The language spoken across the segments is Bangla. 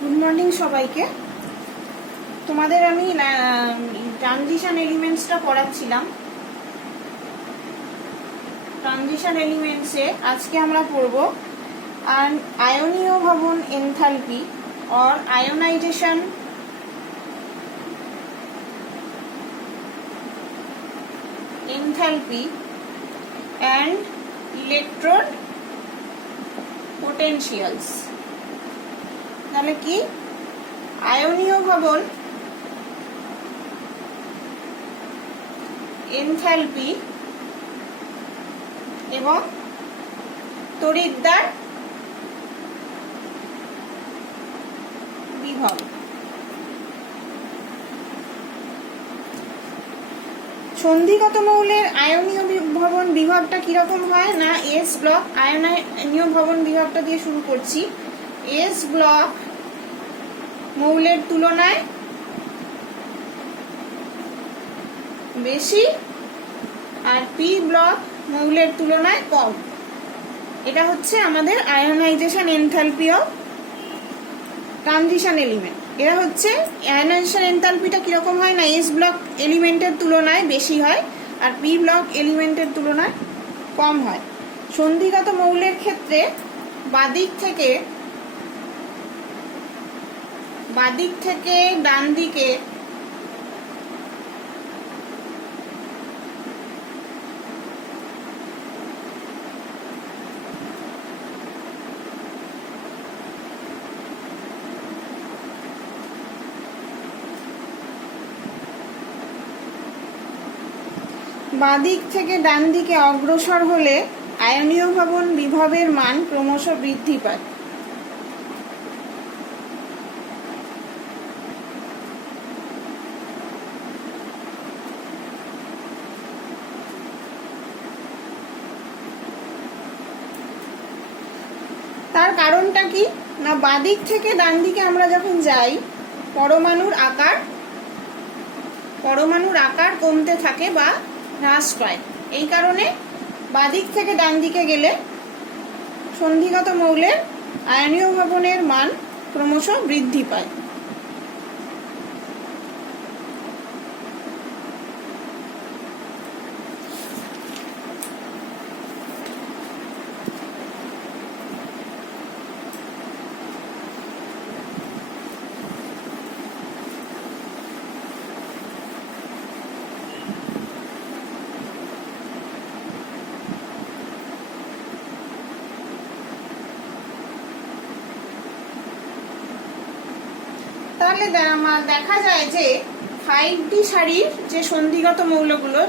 গুড মর্নিং সবাইকে। তোমাদের আমি ট্রানজিশন এলিমেন্টসটা পড়াচ্ছিলাম। ট্রানজিশন এলিমেন্টসে আজকে আমরা পড়ব আয়নীয় ভবন enthalpy or ionization enthalpy and electrode potentials. তাহলে কি আয়নীয় ভবন এনথালপি এবং তড়িৎদ্বার বিভব। সন্ধিগত মৌলের আয়নীয় ভবন বিভবটা কিরকম হয় না, এস ব্লক আয়নীয় ভবন বিভবটা দিয়ে শুরু করছি। এস ব্লক মৌলের তুলনায় বেশি আর পি ব্লক মৌলের তুলনায় কম। এটা হচ্ছে আমাদের ionization enthalpy of transition element. এরা হচ্ছে আয়োনাইজেশন এনথালপিটা কিরকম হয় না, এস ব্লক এলিমেন্টের তুলনায় বেশি হয় আর পি ব্লক এলিমেন্টের তুলনায় কম হয়। সন্ধিগত মৌলের ক্ষেত্রে বাদিক থেকে ডান দিকে ডান দিকে অগ্রসর হলে আয়নীয় ভবন বিভবের মান ক্রমশ বৃদ্ধি পায়। তার কারণটা কি না, বাদিক থেকে ডান দিকে আমরা যখন যাই পরমাণুর আকার কমতে থাকে বা হ্রাস পায়। এই কারণে বাদিক থেকে ডান দিকে গেলে সন্ধিগত মৌলের আয়নীয় ভবনের মান ক্রমশ বৃদ্ধি পায়। তাহলে দেখা যায় যে 5D সারির যে সন্ধিগত মৌলগুলো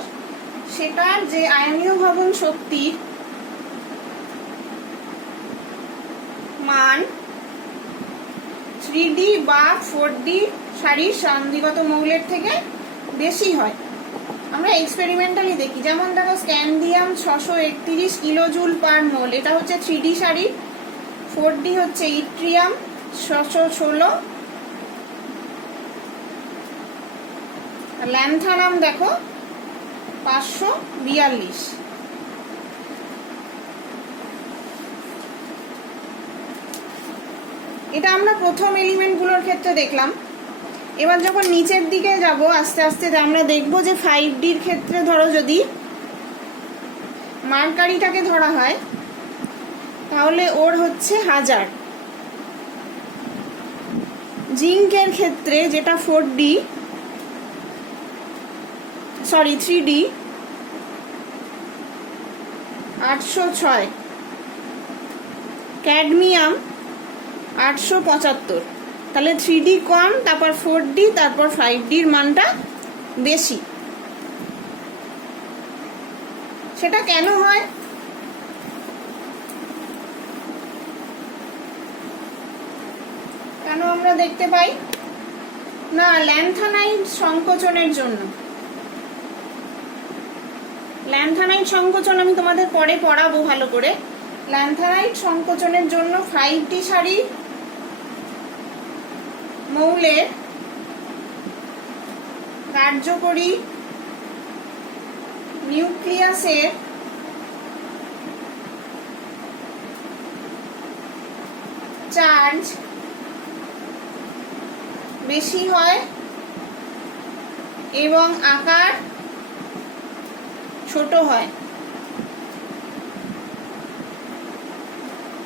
সেটার যে আয়নীয় ভবন শক্তির মান 3D বা 4D সারির সন্ধিগত মৌলের থেকে বেশি হয়। আমরা এক্সপেরিমেন্টালি দেখি, যেমন দেখো স্ক্যান্ডিয়াম 631 কিলোজুল পার মোল, এটা হচ্ছে 3D সারি। 4D হচ্ছে ইট্রিয়াম 616, ল্যান্থানাম দেখো 542। এটা আমরা প্রথম এলিমেন্টগুলোর ক্ষেত্রে দেখলাম। এবার যখন নিচের দিকে যাব আস্তে আস্তে আমরা দেখব যে 5Dর ক্ষেত্রে ধরো যদি মার্কারিটাকে ধরা হয় তাহলে ওর হচ্ছে 1000। জিঙ্কের ক্ষেত্রে যেটা 3D 806, ক্যাডমিয়াম 875। তাহলে 3D কম, তারপর 4D, তারপর 5Dর মানটা বেশি। সেটা কেন হয়? কেন আমরা দেখতে পাই না, ল্যান্থানাইড সংকোচনের জন্য। ল্যান্থানাইড সংকোচন আমি তোমাদের পরে পড়াবো ভালো করে। ল্যান্থানাইড সংকোচনের জন্য 5D সারি মৌলের কার্যকরী নিউক্লিয়াসের চার্জ বেশি হয় এবং আকার ছোট হয়।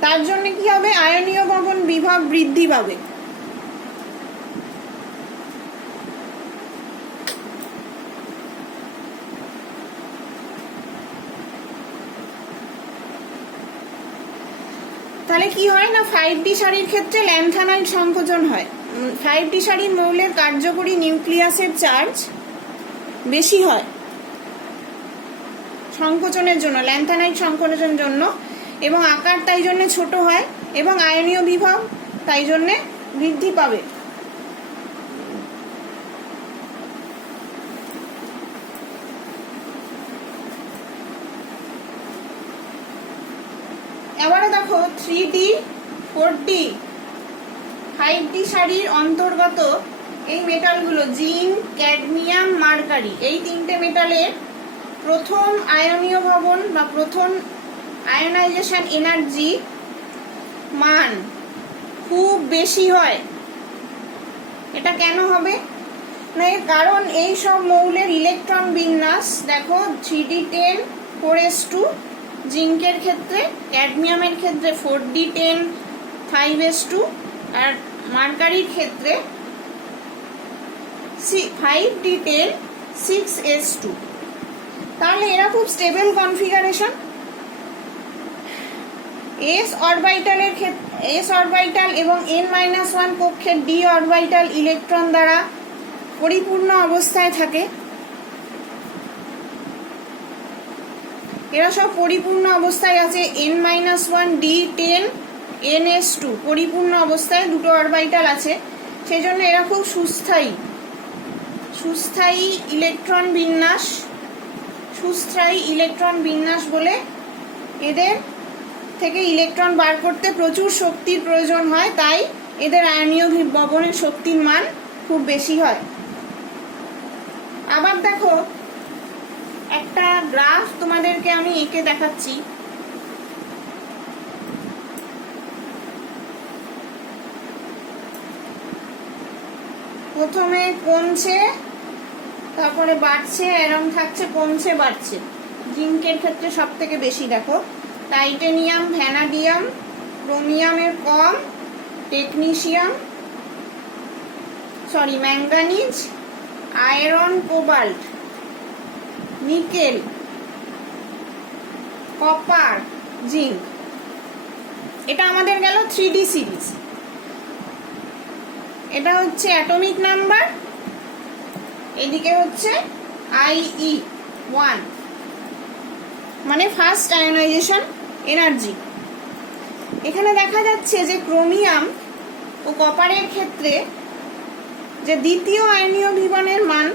তার জন্য কি হবে? আয়নীয় ভবন বিভব বৃদ্ধি পাবে। তাহলে কি হয় না, 5D সারির ক্ষেত্রে ল্যান্থানাইড সংকোচন হয়। 5D সারির মৌলের কার্যকরী নিউক্লিয়াসের চার্জ বেশি হয় সংকোচনের জন্য, ল্যান্থানাইড সংকোচনের জন্য, এবং আকার তাই জন্য ছোট হয় এবং আয়নীয় বিভব তাই জন্য বৃদ্ধি পাবে। এবারে দেখো 3D 4D 5D সারির অন্তর্গত এই মেটালগুলো জিঙ্ক, ক্যাডমিয়াম, মার্কারি, এই তিনটে মেটালের প্রথম আয়নীয় ভবন বা প্রথম আয়নাইজেশন এনার্জি মান খুব বেশি হয়। এটা কেন হবে না, এর কারণ এই সব মৌলের ইলেকট্রন বিন্যাস দেখো 3D10 4s2, জিঙ্কের ক্ষেত্রে, ক্যাডমিয়ামের ক্ষেত্রে 4D10 5s2, আর মার্কারির ক্ষেত্রে 5D10 6s2। তাহলে এরা খুব স্টেবল কনফিগারেশন। s অরবিটালের ক্ষেত্রে s অরবিটাল এবং n-1 কক্ষের d অরবিটাল ইলেকট্রন দ্বারা পরিপূর্ণ অবস্থায় থাকে। এরা সব পরিপূর্ণ অবস্থায় আছে। n-1 d10 ns2 পরিপূর্ণ অবস্থায় দুটো অরবিটাল আছে, সেজন্য এরা খুব সুস্থায়ী ইলেকট্রন বিন্যাস বলে এদের থেকে ইলেকট্রন বার করতে প্রচুর শক্তির প্রয়োজন হয়, তাই এদের আয়নীয় ভবনের শক্তির মান খুব বেশি হয়। আবার দেখো একটা গ্রাফ তোমাদেরকে আমি এঁকে দেখাচ্ছি। প্রথমে কমছে, তারপরে বাড়ছে, এরকম থাকছে, কমছে বাড়ছে। জিঙ্কের ক্ষেত্রে সব থেকে বেশি দেখো, টাইটেনিয়াম, ভ্যানাডিয়াম, ক্রোমিয়ামের কম, manganese, iron, cobalt, nickel, copper, zinc. এটা আমাদের গেল 3D সিরিজ। এটা হচ্ছে অ্যাটমিক নাম্বার, এদিকে হচ্ছে IE1 মানে ফার্স্ট আয়নাইজেশন এনার্জি। এখানে দেখা যাচ্ছে যে ক্রোমিয়াম ও কপারের ক্ষেত্রে যে দ্বিতীয় আয়নীয় ভবনের মান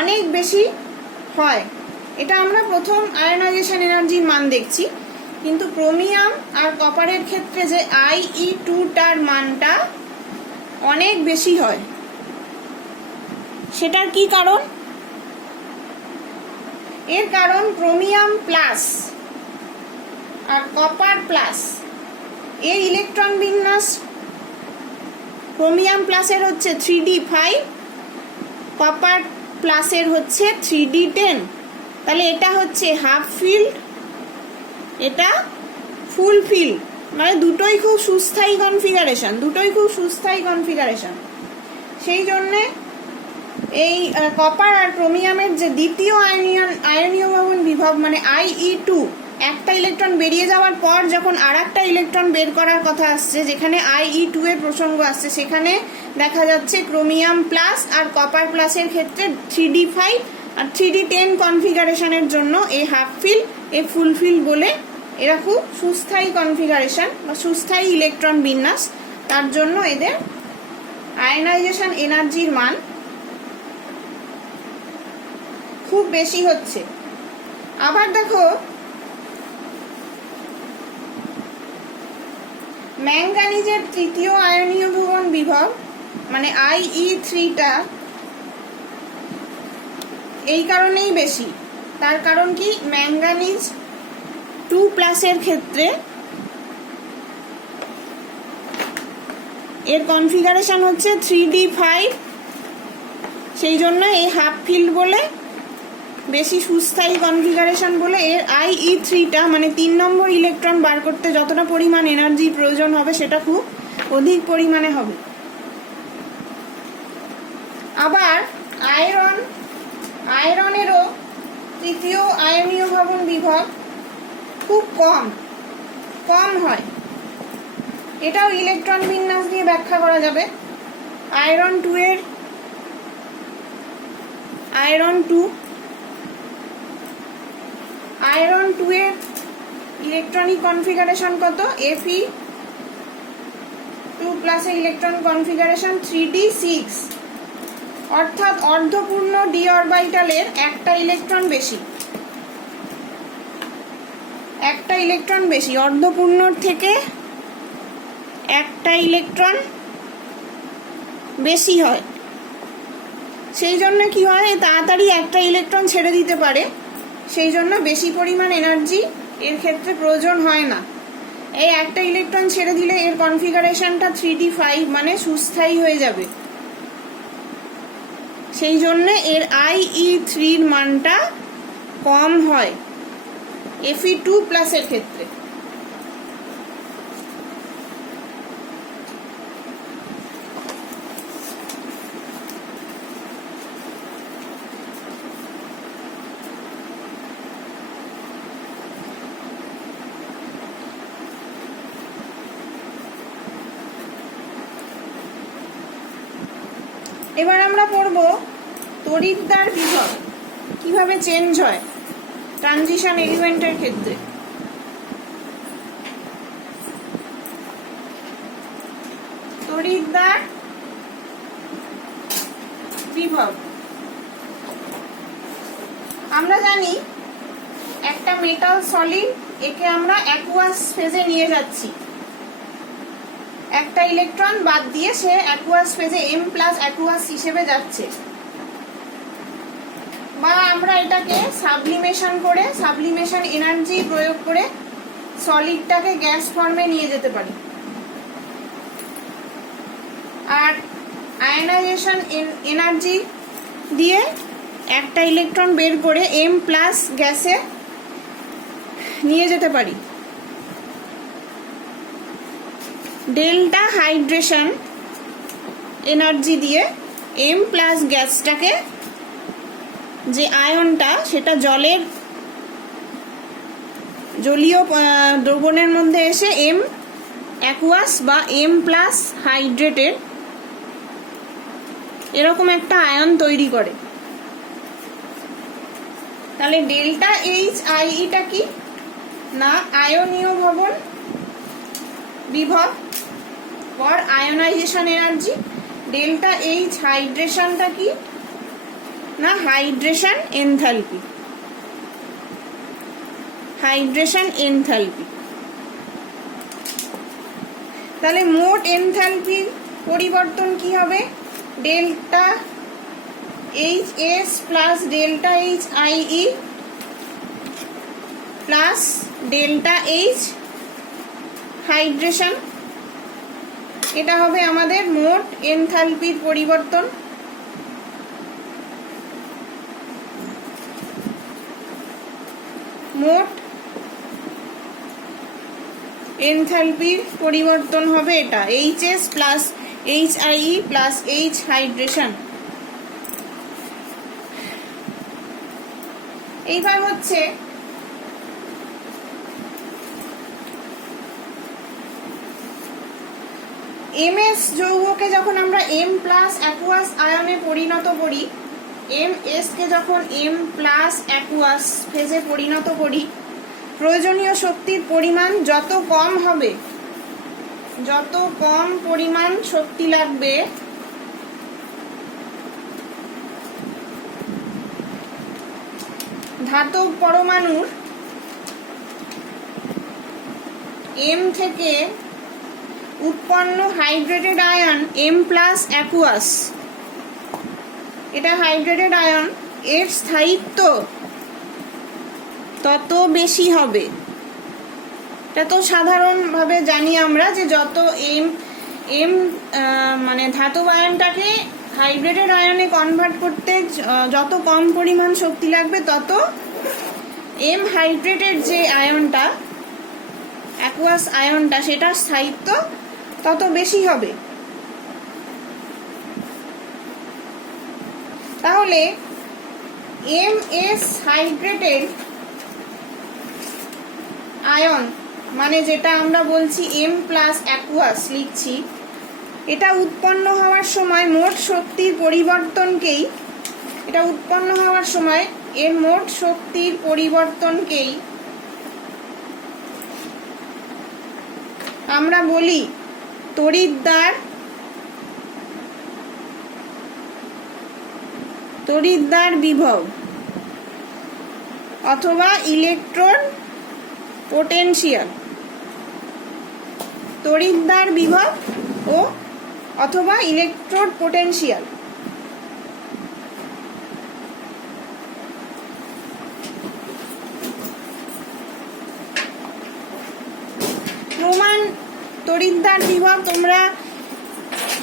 অনেক বেশি হয়। এটা আমরা প্রথম আয়নাইজেশন এনার্জির মান দেখছি, কিন্তু ক্রোমিয়াম আর কপারের ক্ষেত্রে যে IE2টার মানটা অনেক বেশি হয়। সেটার কি কারণ? এর কারণ ক্রোমিয়াম প্লাস আর কপার প্লাস এর ইলেকট্রন বিন্যাস, ক্রোমিয়াম প্লাসের হচ্ছে 3D5, কপার প্লাসের হচ্ছে 3D10। তাহলে এটা হচ্ছে হাফ ফিল্ড, এটা ফুল ফিল্ড, মানে দুটোই খুব সুস্থায়ী কনফিগারেশন। সেই জন্যে এই কপার আর ক্রোমিয়ামের যে দ্বিতীয় আয়নীয় ভবন বিভব মানে IE2, একটা ইলেকট্রন বেরিয়ে যাওয়ার পর যখন আর একটা ইলেকট্রন বের করার কথা আসছে, যেখানে IE2 এর প্রসঙ্গ আসছে, সেখানে দেখা যাচ্ছে ক্রোমিয়াম প্লাস আর কপার প্লাসের ক্ষেত্রে 3D5 আর 3D10 কনফিগারেশনের জন্য এই হাফ ফিল, এই ফুল ফিল বলে এরা খুব সুস্থায়ী কনফিগারেশন বা সুস্থায়ী ইলেকট্রন বিন্যাস। তার জন্য এদের আয়নাইজেশন এনার্জির মান খুব বেশি হচ্ছে। আবার দেখো ম্যাঙ্গানিজের তৃতীয় আয়নীয় ভবন বিভব মানে IE3টা এই কারণেই বেশি। তার কারণ কি, ম্যাঙ্গানিজ 2+ এর ক্ষেত্রে এর কনফিগারেশন হচ্ছে 3d5, সেই জন্য এই হাফ ফিল্ড বলে, বেশি সুস্থায়ী কনফিগারেশন বলে। এর IE3টা মানে 3 নম্বর ইলেকট্রন বার করতে যতটা পরিমাণ এনার্জি প্রয়োজন হবে সেটা খুব অধিক পরিমাণে হবে। আবার আয়রনেরও তৃতীয় আয়নীয় ভবন বিভব খুব কম হয়। এটাও ইলেকট্রন বিন্যাস দিয়ে ব্যাখ্যা করা যাবে। আয়রন 2 এর ইলেকট্রনিক কনফিগারেশন কত? Fe2+ এর ইলেকট্রন কনফিগারেশন 3d6, অর্থাৎ অর্ধপূর্ণ ডি অরবিটালের একটা ইলেকট্রন বেশি, অর্ধপূর্ণর থেকে একটা ইলেকট্রন বেশি হয়। সেই জন্য কি হয়, তাড়াতাড়ি একটা ইলেকট্রন ছেড়ে দিতে পারে, সেই জন্য বেশি পরিমাণ এনার্জি এর ক্ষেত্রে প্রয়োজন হয় না। এই একটা ইলেকট্রন ছেড়ে দিলে এর কনফিগারেশনটা 3d5 মানে সুস্থায়ী হয়ে যাবে। সেই জন্য এর IE3 মানটা কম হয় Fe2+ এর ক্ষেত্রে। এবার আমরা পড়ব তড়িৎদ্বার বিভব কিভাবে চেঞ্জ হয় ট্রানজিশন এলিমেন্টের ক্ষেত্রে। তড়িৎদ্বার বিভব আমরা জানি একটা মেটাল সলিড, একে আমরা অ্যাকুয়াস ফেজে নিয়ে যাচ্ছি, একটা ইলেকট্রন বাদ দিয়ে সে অ্যাকুয়াস ফেজে M+ অ্যাকুয়াস হিসেবে যাচ্ছে। বা আমরা এটাকে সাবলিমেশন এনার্জি প্রয়োগ করে সলিডটাকে গ্যাস ফর্মে নিয়ে যেতে পারি। আর আয়নাইজেশন এনার্জি দিয়ে একটা ইলেকট্রন বের করে M+ গ্যাসে নিয়ে যেতে পারি। ডেল্টা হাইড্রেশন এনার্জি দিয়ে M+ গ্যাসটাকে, যে আয়নটা সেটা জলীয় দ্রবণের মধ্যে এসে M অ্যাকুয়াস বা M+ হাইড্রেটেড এরকম একটা আয়ন তৈরি করে। তাহলে ডেল্টা HIEটা কি না আয়নীয় ভবন বিভব for ionisation energy. Delta H হাইড্রেশনটা কি না হাইড্রেশন এনথালপি। তাহলে মোট এনথালপির পরিবর্তন কি হবে? Delta HS plus delta HIE plus delta H hydration, এটা হবে আমাদের মোট এনথালপির পরিবর্তন। মোট এনথালপির পরিবর্তন হবে এটা HS plus HIE plus H hydration. এইবার হচ্ছে MS যৌগকে যখন আমরা M+ অ্যাকুয়াস আয়নে পরিণত করি, MS কে যখন M+ অ্যাকুয়াস ফেজে পরিণত করি, প্রয়োজনীয় শক্তির পরিমাণ যত কম হবে, যত কম পরিমাণ শক্তি লাগবে ধাতব পরমাণুর M থেকে উৎপন্ন হাইড্রেটেড আয়ন M+ অ্যাকুয়াস, এটা হাইড্রেটেড আয়ন, এর স্থায়িত্ব তত বেশি হবে। এটা তো সাধারণভাবে জানি আমরা যে যত এম মানে ধাতব আয়নটাকে হাইড্রেটেড আয়নে কনভার্ট করতে যত কম পরিমাণ শক্তি লাগবে তত এম হাইড্রেটেড যে আয়নটা, অ্যাকুয়াস আয়নটা, সেটার স্থায়িত্ব তত বেশি হবে। তাহলে এম এস হাইড্রেটেড আয়ন মানে যেটা আমরা বলছি এম প্লাস অ্যাকুয়াস লিখছি, এটা উৎপন্ন হওয়ার সময় মোট শক্তির পরিবর্তনকেই, এটা উৎপন্ন হওয়ার সময় এর মোট শক্তির পরিবর্তনকেই আমরা বলি তড়িৎদ্বার বিভব অথবা ইলেকট্রন পোটেনশিয়াল। তড়িৎদ্বার বিভব ও অথবা ইলেকট্রোড পোটেনশিয়াল। প্রমাণ তড়িৎদ্বার বিভব তোমরা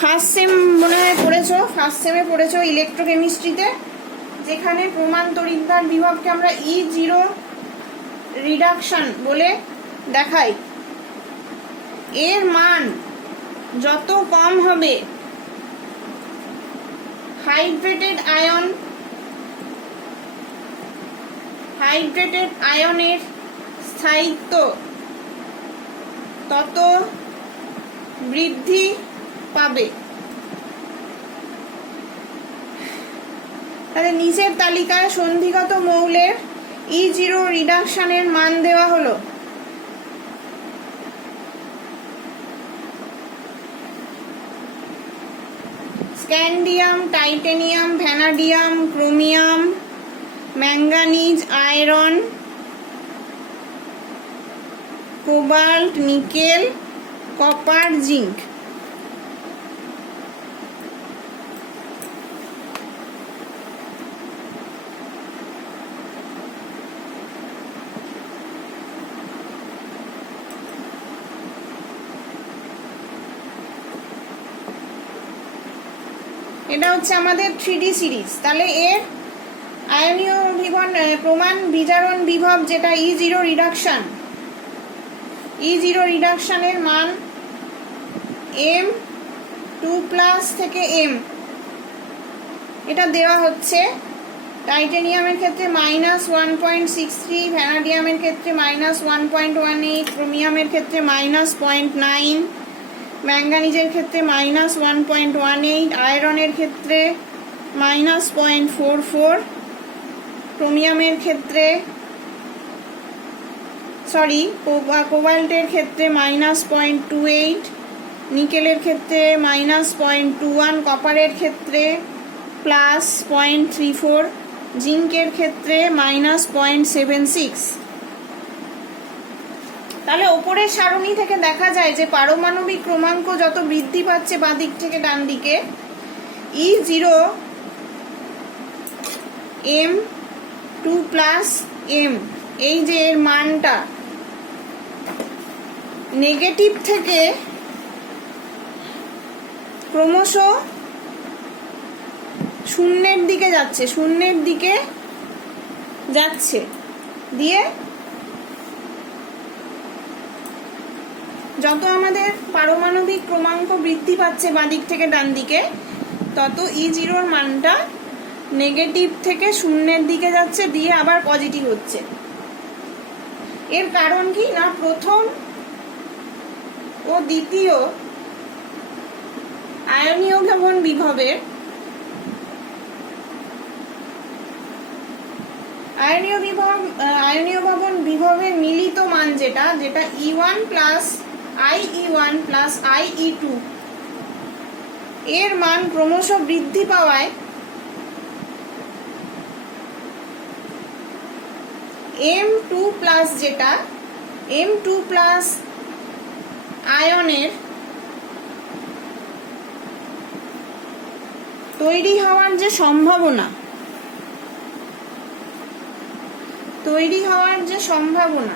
ফার্স্ট সেম মনে হয় পড়েছো, ফার্স্ট সেমে পড়েছো ইলেকট্রোকেমিস্ট্রিতে, যেখানে প্রমাণ তড়িৎদ্বার বিভবকে আমরা E0 রিডাকশন বলে দেখাই। এর মান যত কম হবে হাইড্রেটেড আয়নের স্থায়িত্ব তত বৃদ্ধি পাবে। তাহলে নিচের তালিকায় সন্ধিগত মৌলের E0 রিডাকশনের মান দেওয়া হলো। Scandium, titanium, vanadium, chromium, manganese, iron, cobalt, nickel, copper, zinc. এটা হচ্ছে আমাদের 3D সিরিজ। তাহলে এর আয়নীয় প্রমাণ বিজারণ বিভব যেটা E0 রিডাকশন, E0 রিডাকশনের মান M2+ থেকে M, এটা দেওয়া হচ্ছে। টাইটেনিয়ামের ক্ষেত্রে -1.63, ভ্যানাডিয়ামের ক্ষেত্রে -1.18, ক্রোমিয়ামের ক্ষেত্রে -0.9, ম্যাঙ্গানিজের ক্ষেত্রে -1.18, আয়রনের ক্ষেত্রে -0.44, ক্রোমিয়ামের ক্ষেত্রে কোবাল্টের ক্ষেত্রে -0.28, নিকেলের ক্ষেত্রে -0.21, কপারের ক্ষেত্রে +0.34, জিঙ্কের ক্ষেত্রে -0.76। তাহলে ওপরের সারণী থেকে দেখা যায় যে পারমাণবিক ক্রমাঙ্ক যত বৃদ্ধি পাচ্ছে বাঁ দিক থেকে ডান দিকে, E0 M2+ M এই যে এর মানটা নেগেটিভ থেকে ক্রমশ শূন্যের দিকে যাচ্ছে দিয়ে যত আমাদের পারমাণবিক ক্রমাঙ্ক বৃদ্ধি পাচ্ছে বাঁ দিক থেকে ডান দিকে, তত E0 এর মানটা নেগেটিভ থেকে শূন্যের দিকে যাচ্ছে দিয়ে আবার পজিটিভ হচ্ছে। এর কারণ কি না, প্রথম ও দ্বিতীয় আয়নীয় ভবন বিভবের মিলিত মান যেটা E1 plus IE1 plus IE2 এর মান ক্রমশ বৃদ্ধি পাওয়ায় M2+ যেটা M2+ আয়নের তৈরি হওয়ার যে সম্ভাবনা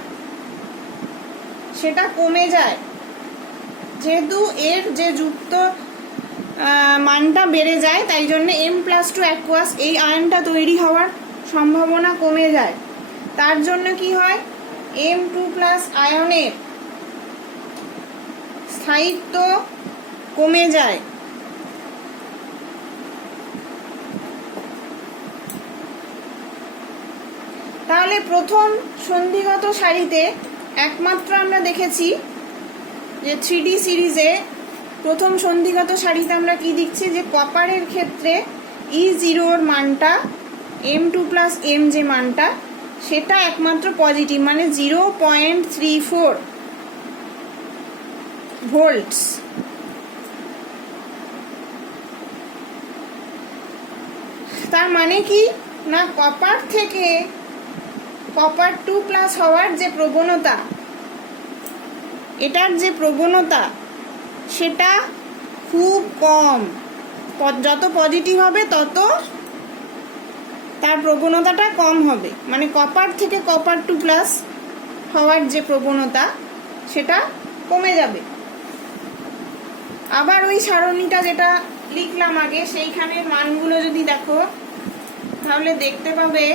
সেটা কমে যায়। যেহেতু এর যে যুক্ত মানটা বেড়ে যায়, তাই জন্য M+2 অ্যাকুয়াস এই আয়নটা তৈরি হওয়ার সম্ভাবনা কমে যায়। তার জন্য কি হয়, M2+ আয়নের স্থায়িত্ব কমে যায়। তাহলে প্রথম সন্ধিগত সারিতে একমাত্র আমরা দেখেছি যে 3D সিরিজে প্রথম সন্ধিগত সারিতে আমরা কি দেখছি, যে কপারের ক্ষেত্রে E0 মানটা M2+ M যে মানটা সেটা একমাত্র পজিটিভ, মানে 0.34 ভোল্টস। তার মানে কি না, কপার থেকে কপার 2+ হওয়ার যে প্রবণতা, এটার যে প্রবণতা সেটা খুব কম। যত পজিটিভ হবে তত তার প্রবণতাটা কম হবে, মানে কপার থেকে কপার 2+ হওয়ার যে প্রবণতা সেটা কমে যাবে। আবার ওই সারণীটা যেটা লিখলাম আগে, সেইখানের মানগুলো যদি দেখো তাহলে দেখতে পাবে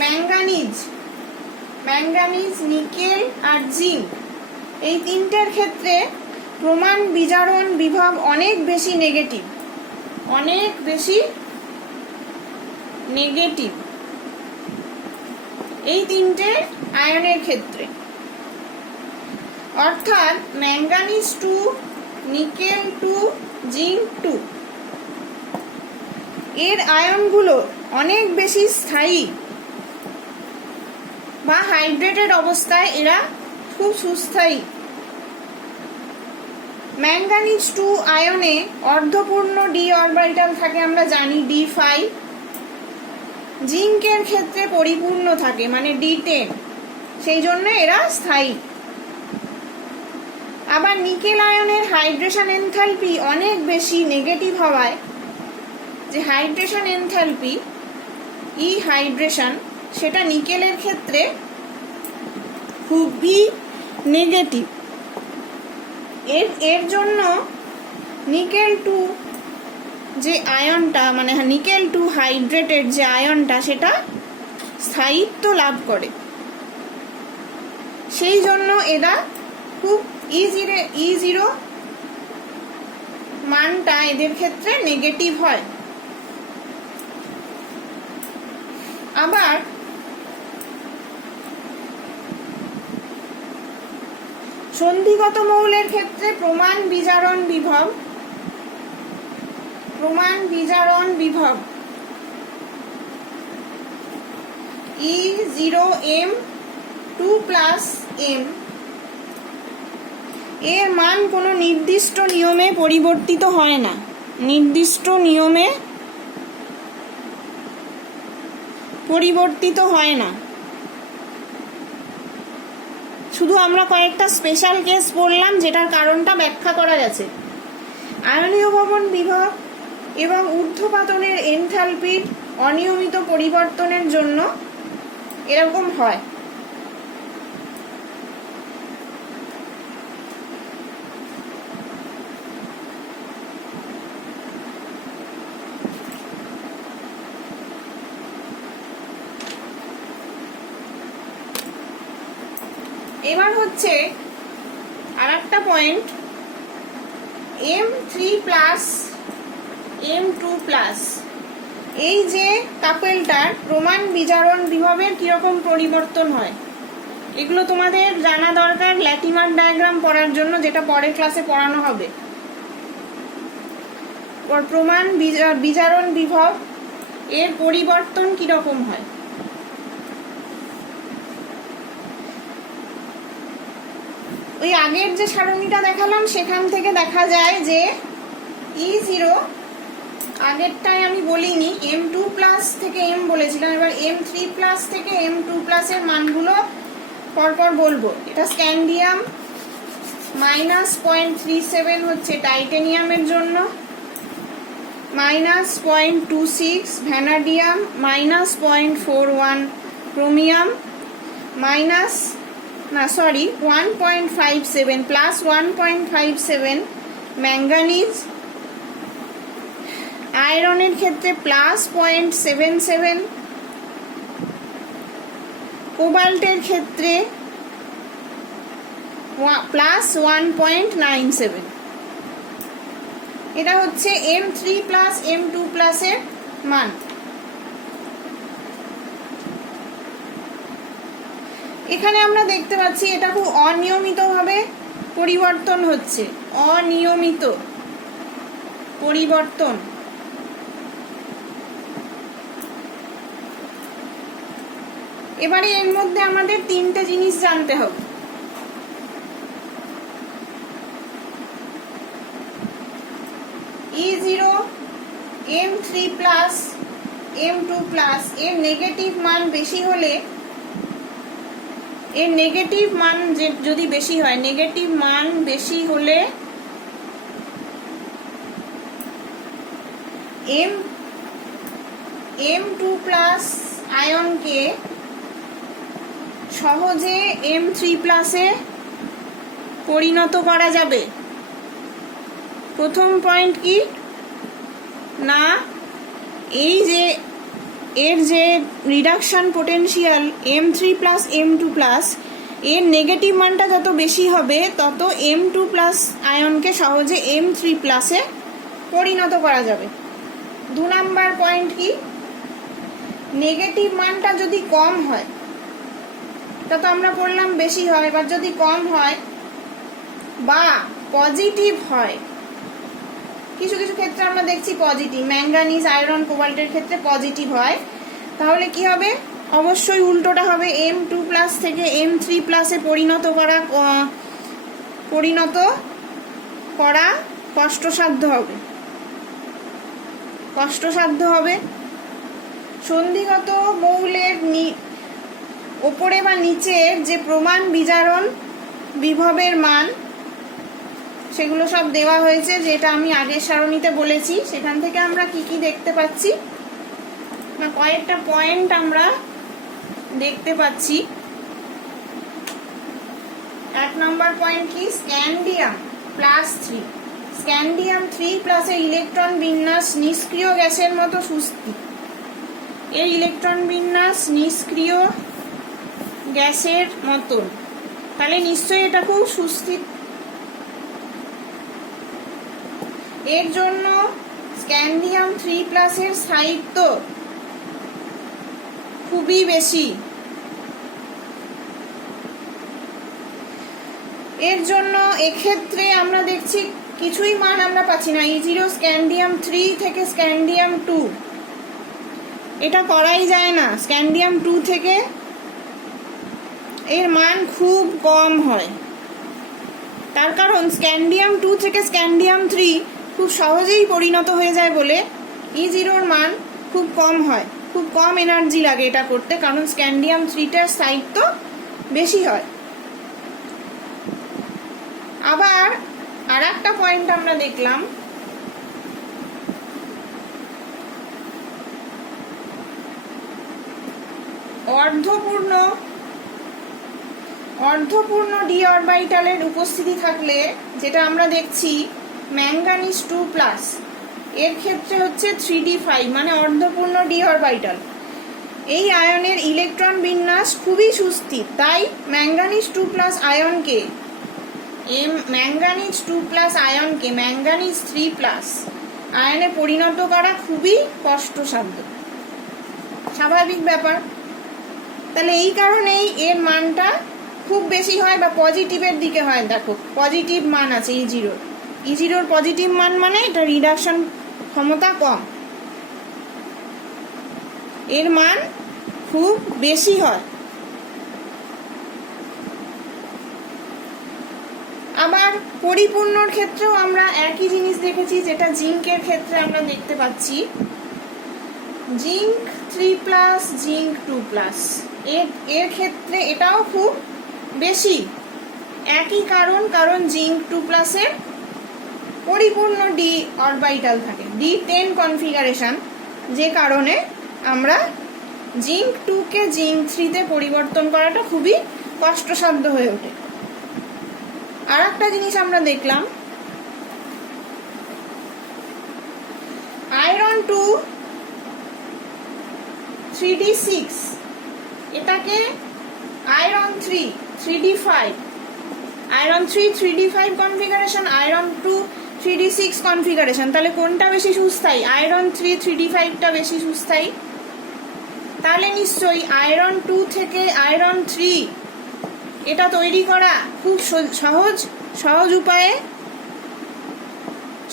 ম্যাঙ্গানিজ, নিকেল আর জিঙ্ক এই তিনটের ক্ষেত্রে প্রমাণ বিজারণ বিভব অনেক বেশি নেগেটিভ এই তিনটে আয়নের ক্ষেত্রে। অর্থাৎ ম্যাঙ্গানিজ 2, নিকেল 2, জিঙ্ক 2 এর আয়নগুলো অনেক বেশি স্থায়ী বা হাইড্রেটেড অবস্থায় এরা খুব সুস্থায়ী। ম্যাঙ্গানিজ 2 আয়নে অর্ধপূর্ণ ডি অরবিটাল থাকে, আমরা জানি D5। জিঙ্কের ক্ষেত্রে পরিপূর্ণ থাকে, মানে D10, সেই জন্য এরা স্থায়ী। আবার নিকেল আয়নের হাইড্রেশন এনথালপি অনেক বেশি নেগেটিভ হওয়ায়, যে হাইড্রেশন এনথালপি ই হাইড্রেশন সেটা নিকেলের ক্ষেত্রে খুবই নেগেটিভ। এর জন্য নিকেল 2 যে আয়নটা, মানে নিকেল 2 হাইড্রেটেড যে আয়নটা সেটা স্থায়িত্ব লাভ করে। সেই জন্য এরা খুব E0 মানটা এদের ক্ষেত্রে নেগেটিভ হয়। আবার সন্ধিগত মৌলের ক্ষেত্রে প্রমাণ বিজারণ বিভব E0M2+ M এর মান কোনো নির্দিষ্ট নিয়মে পরিবর্তিত হয় না, শুধু আমরা কয়েকটা স্পেশাল কেস পড়লাম যেটার কারণটা ব্যাখ্যা করা গেছে। আয়নীয় ভবন বিভব এবং ঊর্ধ্বপাতনের এনথালপির অনিয়মিত পরিবর্তনের জন্য এরকম হয়। এবার হচ্ছে আর একটা পয়েন্ট, M3+ M2+, এই যে কাপেলটার প্রমাণ বিজারণ বিভবের কিরকম পরিবর্তন হয়, এগুলো তোমাদের জানা দরকার ল্যাটিমার ডায়াগ্রাম পড়ার জন্য, যেটা পরের ক্লাসে পড়ানো হবে। প্রমাণ বিজারণ বিভব এর পরিবর্তন কিরকম হয়। ওই আগের যে সারণীটা দেখালাম সেখান থেকে দেখা যায় যে E0 আগেরটায় আমি বলিনি, M2+ থেকে M বলেছিলাম, এবার M3+ থেকে M2+ এর মানগুলো পরপর বলবো। এটা স্ক্যান্ডিয়াম -0.37 হচ্ছে টাইটেনিয়ামের জন্য, -0.26 ভ্যানাডিয়াম, -0.41 ক্রোমিয়াম, না সরি 1.57 প্লাস 1.57 ম্যাঙ্গানিজ, আয়রনের ক্ষেত্রে প্লাস 0.77, কোবাল্টের ক্ষেত্রে প্লাস 1.97। এটা হচ্ছে M3 প্লাস M2 প্লাসের মান। এখানে আমরা দেখতে পাচ্ছি এটা খুব অনিয়মিতভাবে পরিবর্তন হচ্ছে, অনিয়মিত পরিবর্তন। এবারে এর মধ্যে আমাদের তিনটে জিনিস জানতে হবে। E0 M3 plus M2 plus এর নেগেটিভ মান বেশি হলে, এর নেগেটিভ মান যদি বেশি হয়, নেগেটিভ মান বেশি হলে M2 প্লাস আয়নকে সহজে M3 প্লাসে পরিণত করা যাবে। প্রথম পয়েন্ট কি না, এই যে এর যে reduction potential M3 plus M2 plus, এর নেগেটিভ মানটা যত বেশি হবে তত M2 প্লাস আয়নকে সহজে M3 প্লাসে পরিণত করা যাবে। 2 নাম্বার পয়েন্ট কি, নেগেটিভ মানটা যদি কম হয়, তা তো আমরা বললাম বেশি হয়, এবার যদি কম হয় বা পজিটিভ হয়, কিছু কিছু ক্ষেত্রে আমরা দেখছি পজিটিভ, ম্যাঙ্গানিজ, আয়রন, কোবাল্টের ক্ষেত্রে পজিটিভ হয়, তাহলে কি হবে, অবশ্যই উল্টোটা হবে, M2 প্লাস থেকে M3 প্লাসে পরিণত করা কষ্টসাধ্য হবে, কষ্টসাধ্য হবে। সন্ধিগত মৌলের ওপরে বা নিচের যে প্রমাণ বিজারণ বিভবের মান, সেগুলো সব দেওয়া হয়েছে, যেটা আমি আগের সারণীতে বলেছি। সেখান থেকে আমরা কি কি দেখতে পাচ্ছি না, কয়েকটা পয়েন্ট আমরা দেখতে পাচ্ছি। 1 নম্বর পয়েন্ট কি, স্ক্যান্ডিয়াম প্লাস 3, স্ক্যান্ডিয়াম 3 প্লাসের ইলেকট্রন বিন্যাস নিষ্ক্রিয় গ্যাসের মতো সুস্থির। এর ইলেকট্রন বিন্যাস নিষ্ক্রিয় গ্যাসের মতন, তাহলে নিশ্চয়ই এটা খুব সুস্থির। এর জন্য স্ক্যান্ডিয়াম 3 প্লাসের স্থায়িত্ব খুবই বেশি। এর জন্য এক্ষেত্রে আমরা দেখছি কিছুই মান আমরা পাচ্ছি না, E0 স্ক্যান্ডিয়াম 3 থেকে স্ক্যান্ডিয়াম 2, এটা করাই যায় না। স্ক্যান্ডিয়াম 2 থেকে এর মান খুব কম হয়, তার কারণ স্ক্যান্ডিয়াম 2 থেকে স্ক্যান্ডিয়াম 3 খুব সহজেই পরিণত হয়ে যায় বলে E0 মান খুব কম হয়, খুব কম এনার্জি লাগে এটা করতে, কারণ স্ক্যান্ডিয়াম 3টার স্থায়িত্ব বেশি হয়। আবার আর একটা পয়েন্ট আমরা দেখলাম, অর্ধপূর্ণ ডি অরবিটালের উপস্থিতি থাকলে, যেটা আমরা দেখছি ম্যাঙ্গানিজ 2 প্লাস, এর ক্ষেত্রে হচ্ছে 3d5 মানে অর্ধপূর্ণ ডি অরবিটাল। এই আয়নের ইলেকট্রন বিন্যাস খুবই সুস্থির, তাই ম্যাঙ্গানিজ 2 প্লাস আয়নকে ম্যাঙ্গানিজ 3 প্লাস আয়নে পরিণত করা খুবই কষ্টসাধ্য, স্বাভাবিক ব্যাপার। তাহলে এই কারণেই এর মানটা খুব বেশি হয় বা পজিটিভের দিকে হয়। দেখো পজিটিভ মান আছে E0 পজিটিভ মান মানে এটা রিডাকশন ক্ষমতা কম, এর মান খুব বেশি হয়। আবার পরিপূর্ণর ক্ষেত্রেও আমরা একই জিনিস দেখেছি, যেটা জিঙ্কের ক্ষেত্রে আমরা দেখতে পাচ্ছি, জিঙ্ক 3 প্লাস জিঙ্ক 2 প্লাস, এর ক্ষেত্রে এটাও খুব বেশি। একই কারণ জিঙ্ক 2 প্লাসের পরিপূর্ণ ডি অরবিটাল থাকে, D10 কনফিগারেশন, যে কারণে আমরা জিঙ্ক 2 কে জিঙ্ক 3 তে পরিবর্তন করাটা খুবই কষ্টসাধ্য হয়ে ওঠে। আর একটা জিনিস আমরা দেখলাম, আয়রন 2 3d6, এটাকে iron 3 3d5, iron 3 3d5 configuration, iron 2 3d6 configuration. তাহলে কোনটা বেশি সুস্থায়ী? আয়রন 3 3d5টা বেশি সুস্থায়ী। তাহলে নিশ্চয়ই আয়রন 2 থেকে আয়রন 3 এটা তৈরি করা খুব সহজ উপায়ে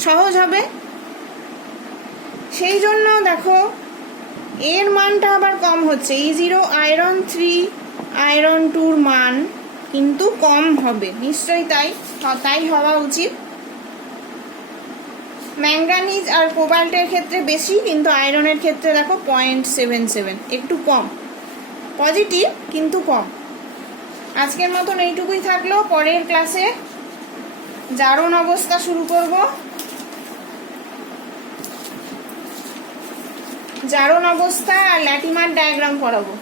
সহজ হবে। সেই জন্য দেখো এর মানটা আবার কম হচ্ছে। E0 আয়রন 3 আয়রন 2-র মান কিন্তু কম হবে, নিশ্চয়ই তাই হওয়া উচিত। ম্যাঙ্গানিজ আর কোবাল্টের ক্ষেত্রে বেশি, কিন্তু আয়রনের ক্ষেত্রে দেখো 0.77, একটু কম। পজিটিভ কিন্তু কম। আজকের মতন এইটুকুই থাকলো। পরের ক্লাসে জারণ অবস্থা শুরু করব। জারণ অবস্থা আর ল্যাটিমার ডায়াগ্রাম করাবো।